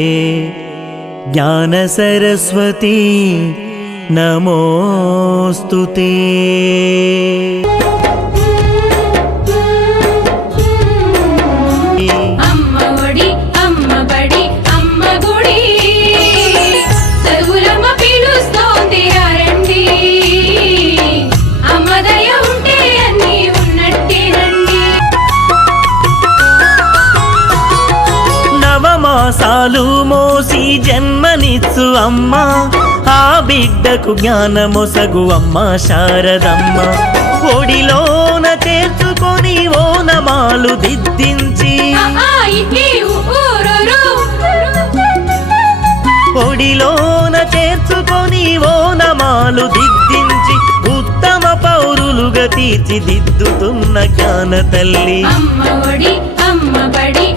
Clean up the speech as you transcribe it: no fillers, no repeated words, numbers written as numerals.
ज्ञान सरस्वती नमोस्तुते। సాలు మోసి జన్మనిచ్చు అమ్మ, ఆ బిడ్డకు జ్ఞానమొసగు అమ్మ శారదమ్మ. ఒడిలోన చేర్చుకొని ఓనమాలు దిద్దించి, ఒడిలోన చేర్చుకొని ఓనమాలు దిద్దించి, ఉత్తమ పౌరులుగా తీర్చిదిద్దుతున్న జ్ఞాన తల్లి. అమ్మ ఒడి అమ్మ బడి